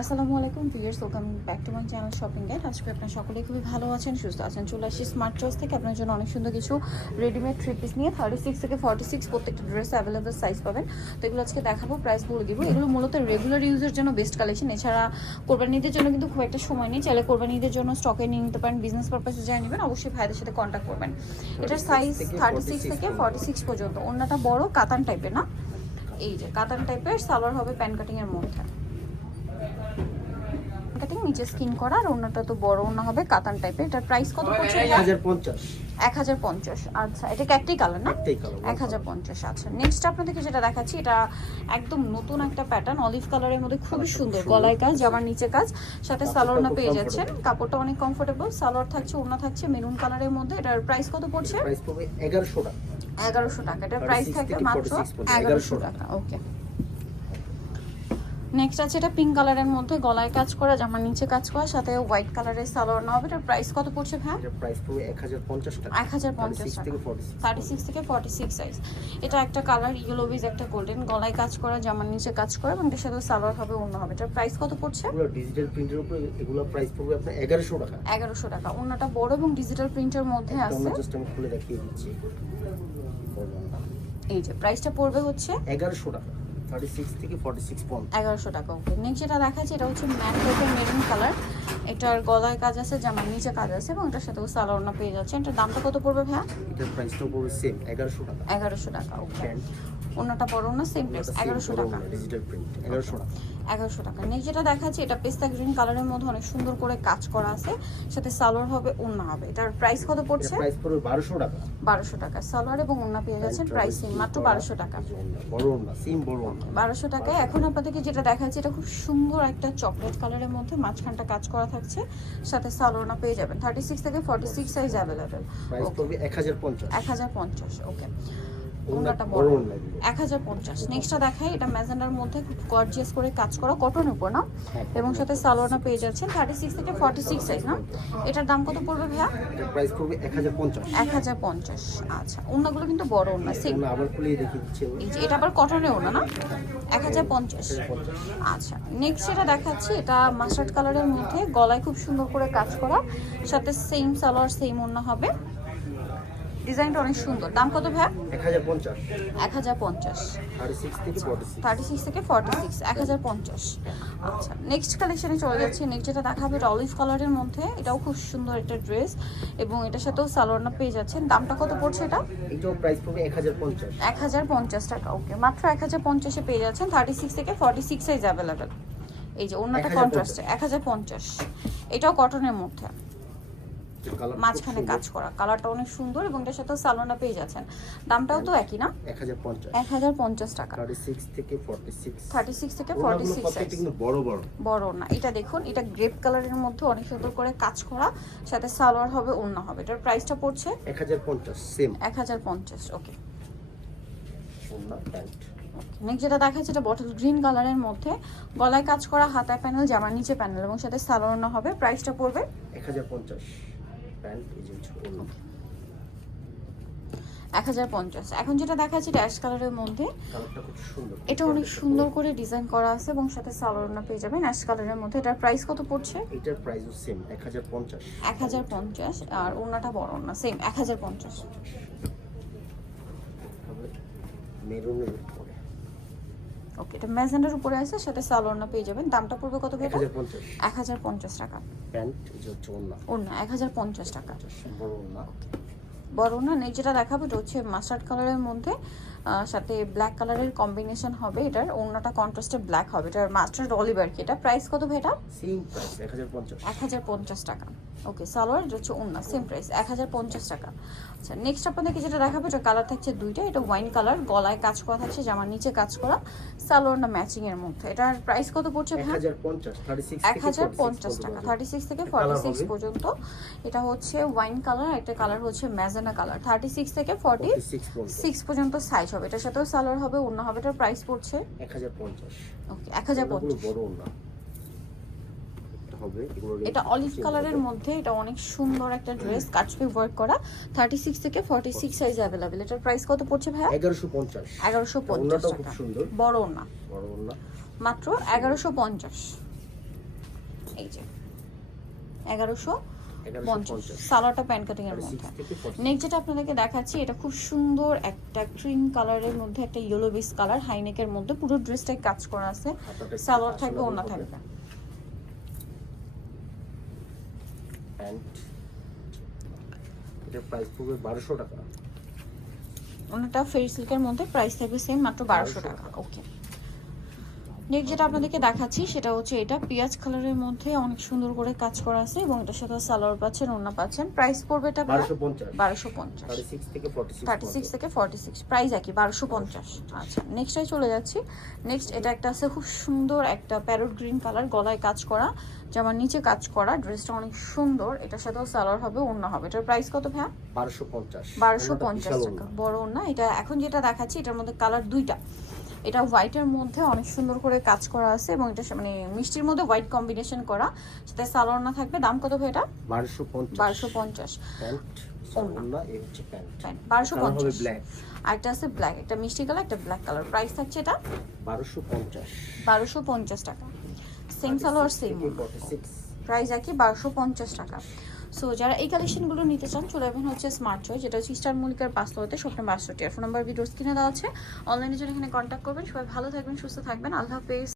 আসসালামু আলাইকুম viewers, welcome back to my channel shopping guide. আজকে আপনারা সকলেই খুবই ভালো আছেন, সুস্থ আছেন। চলে আসি স্মার্ট চয়েস থেকে আপনার জন্য অনেক সুন্দর কিছু রেডিমেড থ্রি পিস নিয়ে 36 থেকে 46 প্রত্যেকটা ড্রেস অ্যাভেলেবল সাইজ পাবেন। তো এগুলো আজকে দেখাবো, প্রাইস বলে দিব। এগুলো মূলত রেগুলার ইউজের জন্য বেস্ট কালেকশন। এছাড়া কোরবানি ঈদের জন্য কিন্তু খুব একটা সময় নেই, চাইলে কোরবানি ঈদের জন্য স্টকে নিয়ে নিতে পারেন। বিজনেস পারপাসে যাই নেবেন অবশ্যই ভাইদের সাথে কন্ট্যাক্ট করবেন। এটার সাইজ 36 থেকে 46 পর্যন্ত। ওড়নাটা বড় কাতান টাইপের, না এই যে কাতান টাইপের, সালোয়ার হবে প্যান কাটিং এর মধ্যে, কাটিং নিচে স্কিন করা, আর ওন্নাটা তো বড় ওন্না হবে কাতান টাইপের। এটার প্রাইস কত পড়ছে? 1050। আচ্ছা, এটা একটাই কালার না? 1050। আচ্ছা, নেক্সট আপনাদেরকে যেটা দেখাচ্ছি, এটা একদম নতুন একটা প্যাটার্ন, অলিভ কালারের মধ্যে খুবই সুন্দর। গলায় কাজ, জামার নিচে কাজ, সাথে সালোয়ার না পেয়ে যাচ্ছেন। কাপড়টা অনেক কমফোর্টেবল, সালোয়ার থাকছে, ওন্না থাকছে মেরুন কালারের মধ্যে। এটার প্রাইস কত পড়ছে? প্রাইস পড়বে 1100 টাকা। 1100 টাকা। এটার প্রাইস থাকবে মাত্র 1100 টাকা। ওকে, নেক্সট আছে এটা পিঙ্ক কালারের মধ্যে, গলায় কাজ করা, জামার নিচে কাজ করা, সাথে হোয়াইট কালারের সালোয়ার না হবে। এটার প্রাইস কত পড়ছে ভাই? এটার প্রাইস পড়বে 1050 টাকা। 1050 টাকা। 36 থেকে 46 সাইজ। এটা একটা কালার ইয়েলো উইথ একটা গোল্ডেন, গলায় কাজ করা, জামার নিচে কাজ করা, এবং এর সাথে সালোয়ার হবে অন্য হবে। এটার প্রাইস কত পড়ছে? এগুলো ডিজিটাল প্রিন্টের উপরে, এগুলো প্রাইস পড়বে আপনার 1100 টাকা। 1100 টাকা। ওন্নাটা বড় এবং ডিজিটাল প্রিন্টের মধ্যে আছে। আমরা জাস্ট আমি খুলে দেখিয়ে দিচ্ছি। এই যে প্রাইসটা পড়বে হচ্ছে 1100 টাকা। 36 থেকে 46 পর্যন্ত 1100 টাকা। ওকে, নেক্সট যেটা দেখাচ্ছি, এটা হচ্ছে ম্যাট টাইপের মেরুন কালার। এটার গলায় কাজ আছে, জামার নিচে কাজ আছে, এবং এটার সাথেও সালোয়ার না পেয়ে যাচ্ছে। এটার দামটা কত পড়বে ভাইয়া? এটার প্রাইসটাও পড়বে সেম 1100 টাকা। 1100 টাকা। ওকে, ওন্নাটা বড় না, সেম প্রাইস 1100 টাকা। ডিজিটাল প্রিন্ট 1100 টাকা। 1100 টাকা। নেক্সট যেটা দেখাচ্ছি, এটা পেস্তা গ্রিন কালারের মধ্যে অনেক সুন্দর করে কাজ করা আছে, সাথে সালোয়ার হবে, ওন্না হবে। এটার প্রাইস কত পড়ছে? প্রাইস পড়বে 1200 টাকা। 1200 টাকা। সালোয়ার এবং ওন্না পেয়ে যাচ্ছেন, প্রাইস মাত্র 1200 টাকা। বড় ওন্না, সিম বড় ওন্না 1200 টাকায়। এখন আপনাদেরকে যেটা দেখাচ্ছি, এটা খুব সুন্দর একটা চকলেট কালারের মধ্যে, মাঝখানটা কাজ করা থাকছে, সাথে সালোয়ার পেয়ে যাবেন। 36 থেকে 46 সাইজ অ্যাভেলেবেল। প্রাইস পড়বে 1050। 1050। ওকে, ওন্নাটা বড় 1050। নেক্সটটা দেখাই, এটা ম্যাজেন্ডার মধ্যে খুব গর্জিয়াস করে কাজ করা, কটনের উপর না, এবং সাথে সালোয়ারটা পেয়ে যাচ্ছেন। 36 থেকে 46 সাইজ না? এটার দাম কত পড়বে ভাইয়া? এটার প্রাইস পড়বে 1050। 1050। আচ্ছা, ওন্নাগুলো কিন্তু বড় ওন্না, সেম। আমরা আবার খুলে দেখিয়ে দিচ্ছি। এই যে এটা আবার কটনের ওন্না না? 1050। আচ্ছা, নেক্সট যেটা দেখাচ্ছি, এটা মাস্টার্ড কালারের মধ্যে, গলায় খুব সুন্দর করে কাজ করা, সাথে সেম সালোয়ার সেম ওন্না হবে। ডিজাইনটা অনেক সুন্দর। দাম কত ভাইয়া? 1050। 1050। 36 থেকে 46। 36 থেকে 46, 1050। আচ্ছা, নেক্সট কালেকশনে চলে যাচ্ছি। নেক্সট যেটা দেখাবে, এটা অলিভ কালারের মধ্যে, এটাও খুব সুন্দর একটা ড্রেস, এবং এটার সাথেও সালোয়ার না পেয়ে যাচ্ছেন। দামটা কত পড়ছে এটা? এটাও প্রাইস পড়বে 1050। 1050 টাকা। ওকে, মাত্র 1050-এ পেয়ে যাচ্ছেন। 36 থেকে 46 সাইজ অ্যাভেলেবেল। এই যে ওন্নাটা কন্ট্রাস্টে 1050। এটাও কটনের মধ্যে, মাঝখানে কাজ করা, কালারটা অনেক সুন্দর, এবং এটার সাথে সালোয়ার পেয়ে যাচ্ছেন। দামটাও তো একই না? 1050। 1050 টাকা। 36 থেকে 46। 36 থেকে 46 সাইজ। কিন্তু বড় বড় বড় না। এটা দেখুন, এটা গ্রেপ কালারের মধ্যে অনেক সুন্দর করে কাজ করা, সাথে সালোয়ার হবে, ওন্না হবে। এটার প্রাইসটা পড়ছে 1050 সেম 1050। ওকে, ওন্না প্যান্ট। নেক্সট যেটা দেখাচ্ছে, এটা বটল গ্রিন কালারের মধ্যে, গলায় কাজ করা, হাতায় প্যানেল, জামার নিচে প্যানেল, এবং সাথে সালোয়ার না হবে। প্রাইসটা পড়বে 1050। প্যান্ট এই যে ওন্না 1050। এখন যেটা দেখাচ্ছি, এটা অ্যাশ কালারের মধ্যে, কালারটা খুব সুন্দর। এটা অনেক সুন্দর করে ডিজাইন করা আছে, এবং সাথে সালোয়ার না পেয়ে যাবেন অ্যাশ কালারের মধ্যে। এটার প্রাইস কত পড়ছে? এটার প্রাইসও সেম 1050। 1050। আর ওন্নাটা বড় না, সেম 1050। মেরুনের উপরে। ওকে, এটা ম্যাজেন্ডার উপরে আছে, সাথে সালোয়ার না পেয়ে যাবেন। দামটা পড়বে কত? 1050। 1050 টাকা। প্যান্ট এই যে ওন্না ওন্না 1050 টাকা। বড় ওন্না। বড় না। নেই যেটা দেখাবো, এটা হচ্ছে মাস্টার্ড কালারের মধ্যে, সাথে ব্ল্যাক কালারের কম্বিনেশন হবে। এটার ওন্নাটা কন্ট্রাস্টে ব্ল্যাক হবে। এটার মাস্টার্ড অলিভ আর কি। এটা প্রাইস কত ভাই? এটা সেম প্রাইস 1050। 1050 টাকা। ওকে, সালোয়ার, এটা হচ্ছে ওন্না, সেম প্রাইস 1050 টাকা। আচ্ছা, নেক্সট আপনাদেরকে যেটা দেখাবো, এটা কালার থাকছে দুইটা। এটা ওয়াইন কালার, গলায় কাজ করা থাকছে, জামার নিচে কাজ করা, সালোয়ার না ম্যাচিং এর মধ্যে। এটার প্রাইস কত পড়ছে ভাই? 1050। 1050 টাকা। 36 থেকে 46 পর্যন্ত। এটা হচ্ছে ওয়াইন কালার, একটা কালার হচ্ছে ম্যাজেনা কালার। 36 থেকে 46 পর্যন্ত সাইজ হবে। এটার সাথেও সালোয়ার হবে, ওন্না হবে। এটার প্রাইস পড়ছে 1050। ওকে, 1050। বড় ওন্না হবে। এটা অলিভ কালারের মধ্যে, এটা অনেক সুন্দর একটা ড্রেস, কাটছবি ওয়ার্ক করা। 36 থেকে 46 সাইজ अवेलेबल। এটার প্রাইস কত পড়ছে ভাই? 1150। 1150 টাকা। খুব সুন্দর, বড় না, বড় ওন্না মাত্র 1150। এই যে 1150 1150 সালোয়ারটা প্যান্ট কাটিং এর মধ্যে। 36 থেকে 40 নেক্সট যেটা আপনাদেরকে দেখাচ্ছি, এটা খুব সুন্দর একটা ক্রিম কালারের মধ্যে একটা ইয়েলো বেস কালার, হাইনেকের মধ্যে পুরো ড্রেসটাই কাজ করা আছে। আপনাদের সালোয়ার থাকবে, আসলে ওড়না হবে। থাকবে। প্যান্ট এটার প্রাইস পড়বে 1200 টাকা। ওনাটা ফেরি সিল্কের মধ্যে, প্রাইস থাকবে সেম মাত্র 1200 টাকা। ওকে, নেক্সট যেটা আপনাদেরকে দেখাচ্ছি সেটা হচ্ছে এটা পেঁয়াজ কালারের মধ্যে অনেক সুন্দর করে কাজ করা আছে এবং এটার সাথে সালোয়ার পাচ্ছেন, ওড়না পাচ্ছেন। প্রাইস পড়বে এটা 1250 1250 36 থেকে 46 36 থেকে 46, প্রাইস একই 1250। আচ্ছা, নেক্সটটাই চলে যাচ্ছি। নেক্সট এটা একটা আছে খুব সুন্দর একটা প্যারট গ্রিন কালার, গলায় কাজ করা, জামার নিচে কাজ করা, ড্রেসটা অনেক সুন্দর। এটার সাথেও সালোয়ার হবে, ওড়না হবে। এটার প্রাইস কত ভাইয়া? 1250 1250 টাকা। বড় ওড়না। এটা এখন যেটা দেখাচ্ছি এটার মধ্যে কালার দুইটা। এটা হোয়াইটের মধ্যে অনেক সুন্দর করে কাজ করা আছে এবং এটা মানে মিষ্টির মধ্যে হোয়াইট কম্বিনেশন করা, সাথে সালোয়ার না থাকবে। দাম কত ভাই এটা? 1250। প্যান্ট ওড়না এই হচ্ছে প্যান্ট। প্যান্ট কালার হবে 1250। ব্ল্যাক। আরেকটা আছে ব্ল্যাক, একটা মিষ্টি কালার, একটা ব্ল্যাক কালার। প্রাইস থাকছে এটা 1250 টাকা। সেম সালোয়ার সেম, 46 প্রাইস একই 1250 টাকা। সো যারা এই কালেকশনগুলো নিতে চান চলে যাবেন হচ্ছে স্মার্ট চয়েস, যেটা হচ্ছে স্টার মল্লিকার 5 শপ নাম্বার 62। ফোন নাম্বার ভিডিওর স্ক্রিনে দেওয়া আছে, অনলাইনে জন্য এখানে কন্ট্যাক্ট করবেন। সবাই ভালো থাকবেন, সুস্থ থাকবেন, আল্লাহ হাফেজ।